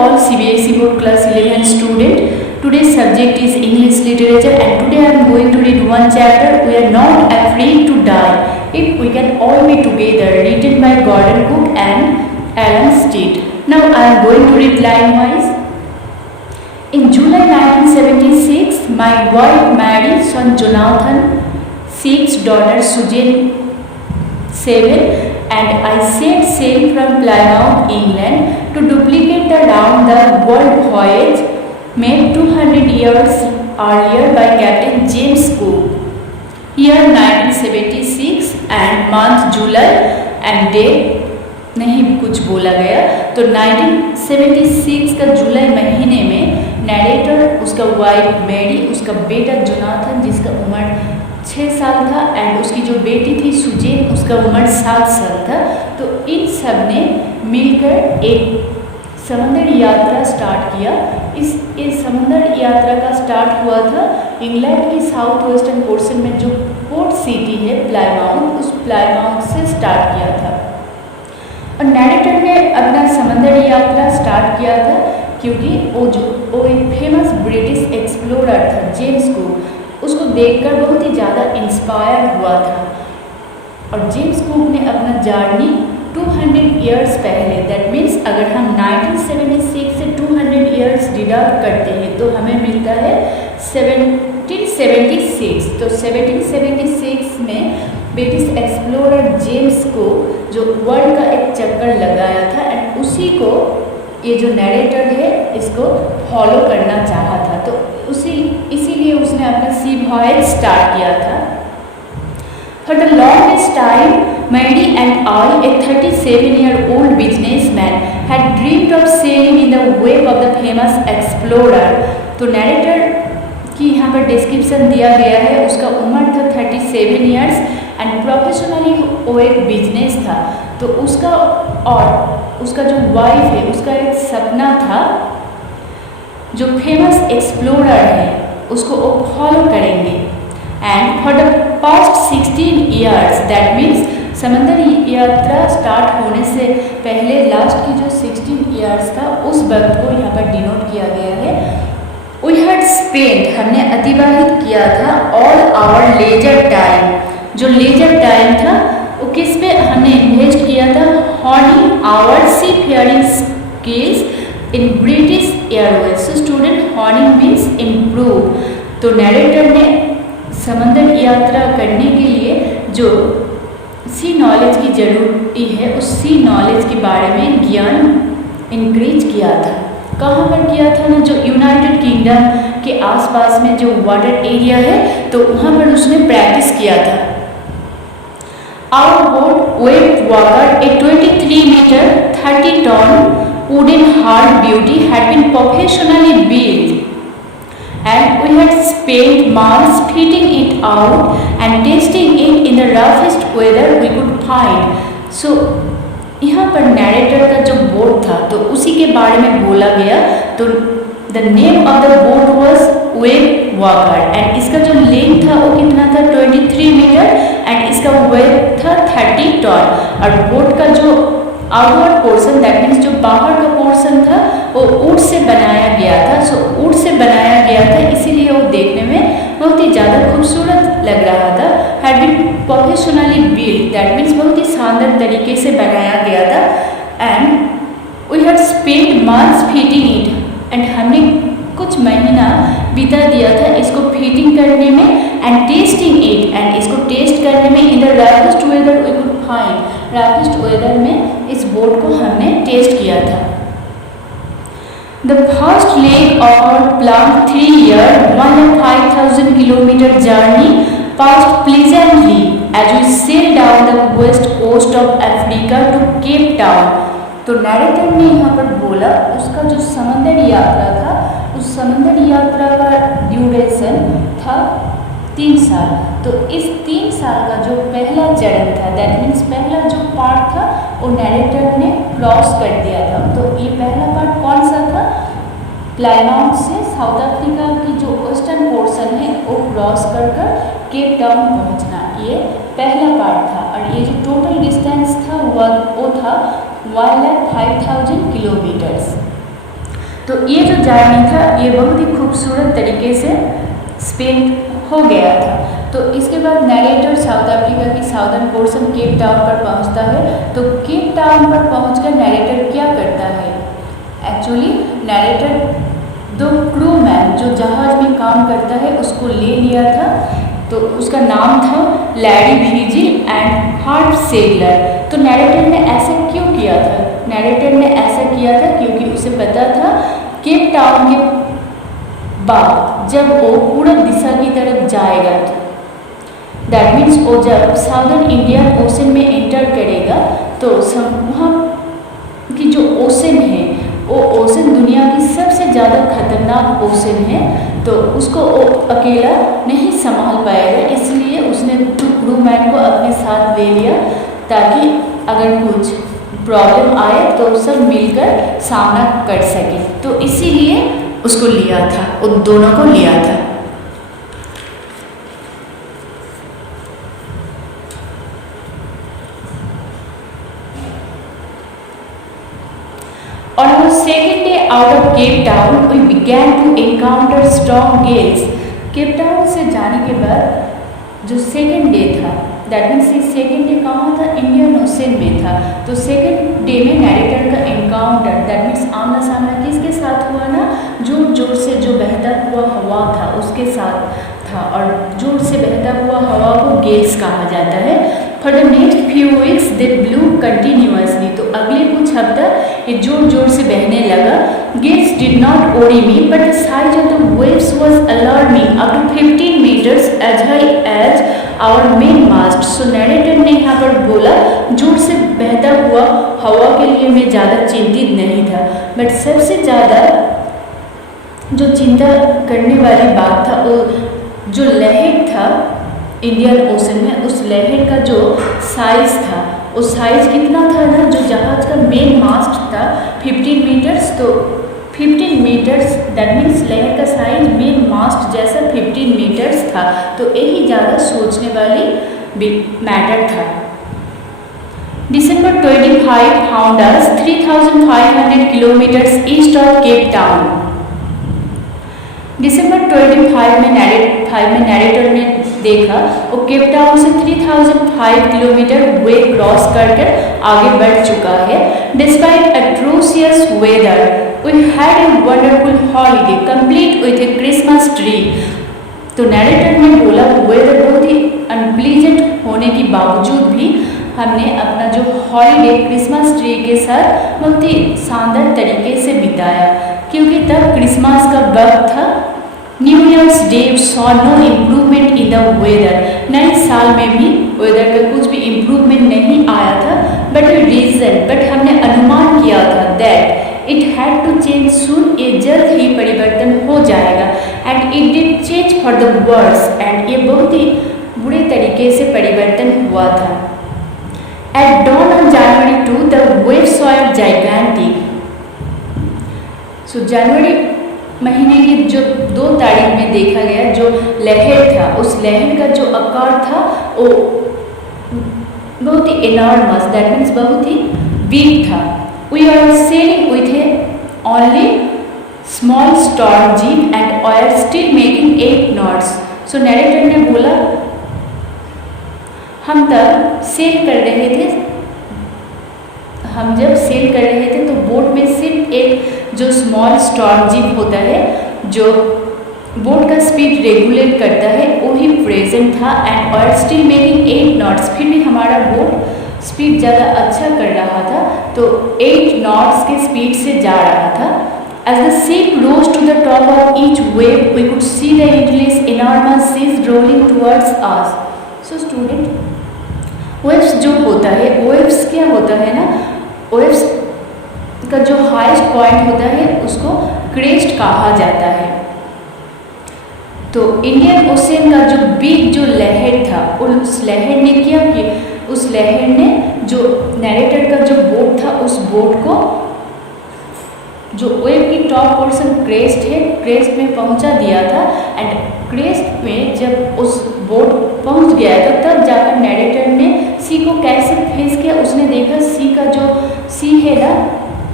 all CBSE Board Class 11 student. Today's subject is English Literature and today I am going to read one chapter, We Are Not Afraid to Die, If We Can All Be Together, written by Gordon Cook and Alan Stead. Now I am going to read line wise. In July 1976, my wife married son Jonathan, 6 daughter Susan, 7, and I set sail from Plymouth, England to duplicate the round-the-world voyage made 200 years earlier by Captain James Cook. Year 1976 and month July and day नहीं कुछ बोला गया, तो 1976 का जुलाई महीने में narrator, उसका wife Mary, उसका बेटा जोनाथन जिसका उम्र 6 साल था एंड उसकी जो बेटी थी सुजेन, उसका उम्र 7 साल था। तो इन सब ने मिलकर एक समुद्री यात्रा स्टार्ट किया। इस समुद्र यात्रा का स्टार्ट हुआ था इंग्लैंड की साउथ वेस्टर्न पोर्शन में जो पोर्ट सिटी है प्लाईमाउथ, उस प्लाईमाउथ से स्टार्ट किया था। और नैरेटर ने अपना समुद्री यात्रा स्टार्ट किया था क्योंकि वो एक फेमस ब्रिटिश एक्सप्लोरर था जेम्स कुक, उसको देखकर बहुत ही ज़्यादा इंस्पायर हुआ था। और जेम्स कुक ने अपना जर्नी 200 ईयर्स पहले, दैट मीन्स अगर हम 1976 से 200 ईयर्स डिडक्ट करते हैं तो हमें मिलता है 1776। तो 1776 में ब्रिटिश एक्सप्लोरर जेम्स को जो वर्ल्ड का एक चक्कर लगाया था एंड उसी को ये जो नैरेटर है इसको फॉलो करना चाहा था। तो इसीलिए उसने अपना सी वॉयज स्टार्ट किया था। For the longest time, Mary and I, a 37-year-old businessman, had dreamed of sailing in the wake of the famous explorer. तो नैरेटर की यहाँ पर डिस्क्रिप्शन दिया गया है, उसका उम्र था 37 ईयर्स एंड प्रोफेशनली वो एक बिजनेस था। तो उसका और उसका जो वाइफ है उसका एक सपना था जो फेमस एक्सप्लोरर है उसको वो फॉलो करेंगे। And for the past 16 years, that means समुद्री यात्रा स्टार्ट होने से पहले लास्ट की जो 16 ईयर्स था उस वक्त को यहाँ पर डिनोट किया गया है। वी हैड स्पेंट, हमने अतिबाहित किया था ऑल आवर लेजर टाइम, जो लेजर टाइम था वो किस पे हमने इन्वेस्ट किया था, honing our seafaring skills in British Airways. So student, honing means improve. तो नैरेटर ने समंदर यात्रा करने के लिए जो सी नॉलेज की ज़रूरती है उस सी नॉलेज के बारे में ज्ञान इंक्रीज किया था। कहाँ पर किया था ना, जो यूनाइटेड किंगडम के आसपास में जो वाटर एरिया है तो वहाँ पर उसने प्रैक्टिस किया था। Our boat, Wave Walker, a 23-meter, 30-ton wooden hard beauty, had been professionally built, and we had spent months fitting it out and testing it in the roughest weather we could find. So, यहाँ पर narrator का जो boat था तो उसी के बारे में बोला गया। तो the name of the boat was wave walker and इसका जो लेंथ था वो कितना था 23 मीटर एंड इसका वेट था 30 टन। और बोट का जो आउटवर्ड पोर्शन, दैट मीन्स जो बाहर का पोर्शन था वो ऊट से बनाया गया था। सो ऊट से बनाया गया था इसीलिए वो देखने में बहुत ही ज़्यादा खूबसूरत लग रहा था। Had been professionally built, that means बहुत ही शानदार तरीके से बनाया गया था। And we had spent months fitting it, and हमने कुछ महीना बिता दिया था इसको फिटिंग करने में एंड टेस्टिंग इट, एंड इसको टेस्ट करने में in the roughest weather we could find, roughest weather में इस बोट को हमने टेस्ट किया था। The first leg of our plan 3 year 1,500 kilometre journey passed pleasantly as we sail down the west coast of Africa to Cape Town. तो narrator ने यहाँ पर बोला उसका जो समुद्री यात्रा था उस समुद्री यात्रा का ड्यूरेशन था 3 साल। तो इस 3 साल का जो पहला चरण था, दैट मीन्स पहला जो पार्ट था वो नैरेटर ने क्रॉस कर दिया था। तो ये पहला पार्ट कौन सा था, प्लाईमाउथ से साउथ अफ्रीका की जो वेस्टर्न पोर्शन है वो क्रॉस कर केप टाउन पहुँचना, ये पहला पार्ट था। और ये जो टोटल डिस्टेंस था वो था 1,05,000 किलोमीटर्स। तो ये जो जर्नी था ये बहुत ही खूबसूरत तरीके से स्पेंड हो गया था। तो इसके बाद नैरेटर साउथ अफ्रीका की साउदर्न पोर्शन केप टाउन पर पहुंचता है। तो केप टाउन पर पहुंचकर नैरेटर क्या करता है? एक्चुअली नैरेटर दो क्रू मैन जो जहाज में काम करता है उसको ले लिया था। तो उसका नाम था लैरी वीजिल एंड हार्ट सेगलर। तो नैरेटर ने ऐसा क्यों किया था? नैरेटर ने ऐसा किया था क्योंकि उसे पता था केप टाउन के बाद जब वो पूरब दिशा की तरफ जाएगा, दैट मीन्स वो जब साउदर्न इंडियन ओशन में एंटर करेगा तो वहाँ की जो ओशन है वो ओशन दुनिया की सबसे ज़्यादा खतरनाक ओशन है। तो उसको वो अकेला नहीं संभाल पाएगा, इसलिए उसने क्रू मैन को अपने साथ ले लिया ताकि अगर कुछ प्रॉब्लम आए तो सब मिलकर सामना कर सके। तो इसीलिए उसको लिया था, उन दोनों को लिया था। On our second day out of Cape Town, we began to encounter strong gales. Cape Town से जाने के बाद जो सेकेंड डे था, दैट मीन्स सेकेंड डे कहाँ था? इंडियन ओशन में था। तो सेकेंड डे में नैरेटर का एनकाउंटर, दैट मीन्स आमना सामना किसके साथ हुआ ना? जोर जोर से जो बहता हुआ हवा था उसके साथ था, और जोर से बहता हुआ हवा को गेल्स कहा जाता है। For the next few weeks they blue continuously. तो अगले कुछ हफ्ता ये जोर जोर से बहने लगा। Gales did not worry me but the size of the waves was alarming up to 15 metres as high as our main mast. So narrator ने यहाँ पर बोला जोर से बहता हुआ हवा के लिए मैं ज़्यादा चिंतित नहीं था, बट सबसे ज़्यादा जो चिंता करने वाली बात था वो जो लहर था इंडियन ओशन में, उस लहर का जो साइज था, उस साइज कितना था ना? जो जहाज का मेन मास्ट था 15 मीटर्स, तो 15 मीटर्स दैट मीन्स लहर का साइज मेन मास्ट जैसा 15 मीटर्स था। तो यही ज़्यादा सोचने वाली मैटर था। December 25 found us 3,500 kilometers east of Cape Town. दिसंबर 25 में नैरेटर ने देखा वो केप टाउन से 3005 किलोमीटर वे क्रॉस कर आगे बढ़ चुका है। Despite atrocious weather we had a wonderful holiday complete with a Christmas tree. तो नैरेटर ने बोला वेदर बहुत ही अनप्लीजेंट होने के बावजूद भी हमने अपना जो हॉलीडे क्रिसमस ट्री के साथ बहुत ही शानदार तरीके से बिताया, क्योंकि तब क्रिसमस का वक्त था। New year's day saw no improvement in the weather. नए साल में भी वेदर का कुछ भी इम्प्रूवमेंट नहीं आया था, बट हमने अनुमान किया था that it had to change soon, ये जल्द ही परिवर्तन हो जाएगा। And it did change for the worse, and ये बहुत ही बुरे तरीके से परिवर्तन हुआ था। At dawn on January 2 the waves were gigantic. So जनवरी महीने की जो 2 तारीख में देखा गया जो लहर था, उस लहर का जो आकार था वो बहुत ही एनॉर्मस, दैट मीन्स बहुत ही बिग था। We are sailing with a only small storm jib and are still making 8 knots. So narrator ने बोला हम तब सेल कर रहे थे, हम जब सेल कर रहे थे तो बोट में सिर्फ एक जो स्मॉल स्टॉर्म जीप होता है जो बोट का स्पीड रेगुलेट करता है वही प्रेजेंट था। एंड और स्टिल मेकिंग 8 knots, फिर भी हमारा बोट स्पीड ज़्यादा अच्छा कर रहा था, तो 8 knots के स्पीड से जा रहा था। As the ship rose to the top of each wave, we could see the endless enormous seas rolling towards us. So student, waves जो होता है, वेव्स क्या होता है ना, वेव्स का जो हाईएस्ट पॉइंट होता है उसको क्रेस्ट कहा जाता है। तो इंडियन ओशन का जो बिग जो लहर था, उस लहर ने क्या किया, उस लहर ने जो नैरेटर का जो बोट था उस बोट को जो वेव की टॉप पोर्शन क्रेस्ट है, क्रेस्ट में पहुंचा दिया था। एंड क्रेस्ट में जब उस बोट पहुंच गया था तब जाकर नैरेटर ने सी को कैसे फेस किया, उसने देखा सी का जो सी है ना,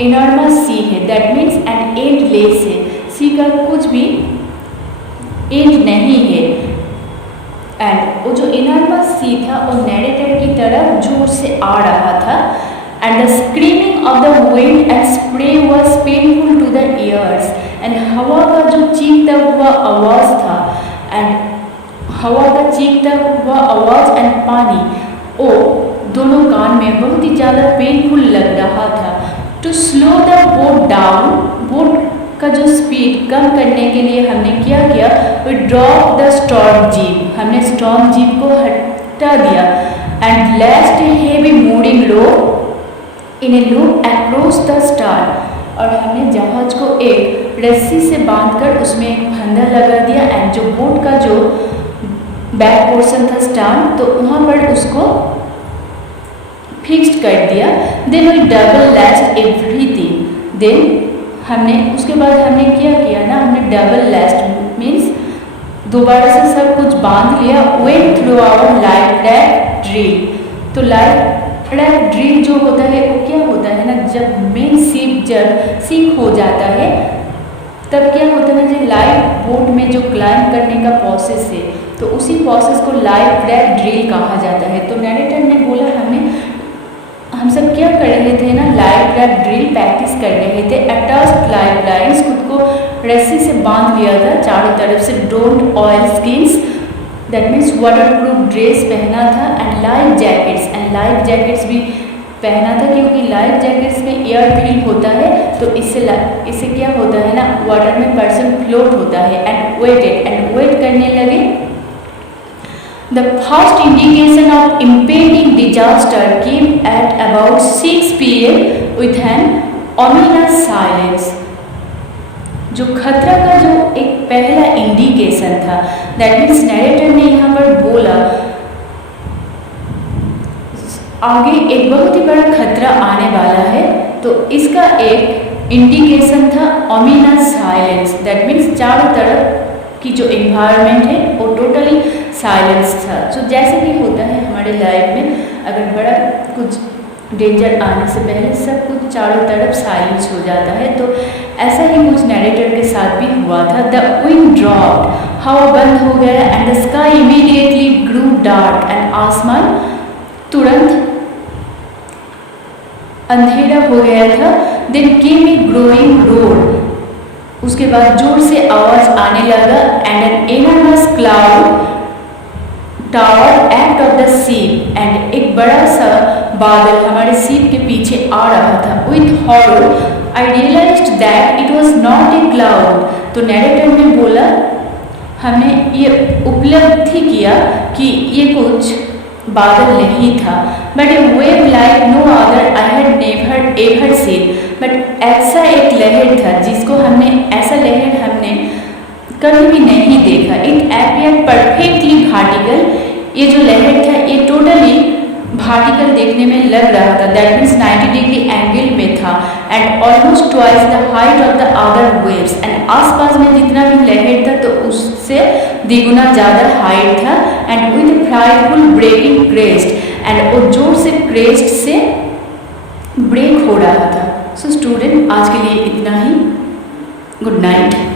एनॉर्मस सी है, दैट मीन्स एन एंडलेस कुछ भी एज नहीं है। एंड वो जो इनरमोस्ट सी था वो नैरेटर की तरफ जोर से आ रहा था। And the screaming of the wind and spray was painful to the ears. And हवा का जो चीखता हुआ आवाज़ था, एंड हवा का चीखता हुआ आवाज़ एंड पानी, वो दोनों कान में बहुत ही ज़्यादा पेनफुल लग रहा था। To slow the boat down, boat का जो स्पीड कम करने के लिए हमने क्या किया, we drop the storm jib, हमने स्टॉर्म जीप को हटा दिया। And lest heavy moving low in a loop across the star, और हमने जहाज को एक रस्सी से बांधकर उसमें एक फंदा लगा दिया। एंड जो बोट का जो बैक पोर्शन था स्टार, तो वहाँ पर उसको फिक्स्ड कर दिया। Then we double lest everything, then हमने उसके बाद हमने क्या किया ना, हमने डबल लेस्ट मीन्स दोबारा से सब कुछ बांध लिया। Went through our life raft drill, तो लाइफ रैफ्ट ड्रिल जो होता है वो क्या होता है ना, जब मेन शिप जब सिंक हो जाता है तब क्या होता है ना, जो लाइफ बोट में जो क्लाइंब करने का प्रोसेस है, तो उसी प्रोसेस को लाइफ रैफ्ट ड्रिल कहा जाता है। तो नैरेटर ने बोला हम सब क्या कर रहे थे ना, लाइफ रैफ्ट ड्रिल प्रैक्टिस कर रहे थे। अटैच्ड लाइफ लाइन्स, खुद को रस्सी से बांध लिया था चारों तरफ से। Don't oil skins, that means water proof dress पहना था। And life jackets, and life jackets भी पहना था, क्योंकि लाइफ जैकेट्स में एयर फिल होता है, तो इससे क्या होता है ना, वाटर में पर्सन फ्लोट होता है। एंड वेट करने लगे। The first indication of impending disaster came at about 6 p.m. with an ominous silence. जो खतरा का जो एक पहला इंडिकेशन था, दैट मीन्स नैरेटर ने यहाँ पर बोला आगे एक बहुत ही बड़ा खतरा आने वाला है, तो इसका एक इंडिकेशन था ominous silence, दैट मीन्स चारों तरफ की जो एनवायरनमेंट है वो टोटली साइलेंस था। तो जैसे कि होता है हमारे लाइफ में, अगर बड़ा कुछ डेंजर आने से पहले सब कुछ चारों तरफ साइलेंस हो जाता है, तो ऐसा ही कुछ नैरेटर के साथ भी हुआ था। द विंड ड्रॉप्ड, हवा बंद हो गया। And the sky immediately grew dark, and आसमान तुरंत अंधेरा हो गया था। Then came a growing roar, उसके बाद जोर से आवाज आने लगा। And an enormous cloud towered aft of the ship, and एक बड़ा सा बादल हमारे सीप के पीछे आ रहा था। With horror I realised that it was not a cloud, तो नैरेटर ने बोला हमने ये उपलब्धि किया कि ये कुछ बादल नहीं था। But a wave like no other I had never ever seen, but ऐसा एक लहर था जिसको ऐसा लहर हमने कभी भी नहीं देखा। इट अपीयर परफेक्टली वर्टिकल, ये जो लहर था ये टोटली वर्टिकल देखने में लग रहा था, दैट मीन्स 90 डिग्री एंगल में था। And almost twice the height of the other waves, and आसपास में जितना भी लहर था तो उससे द्विगुना ज़्यादा हाइट था। And with frightful breaking crest, and वो जोर से क्रेस्ट से ब्रेक हो रहा था। सो स्टूडेंट, आज के लिए इतना ही। Good night.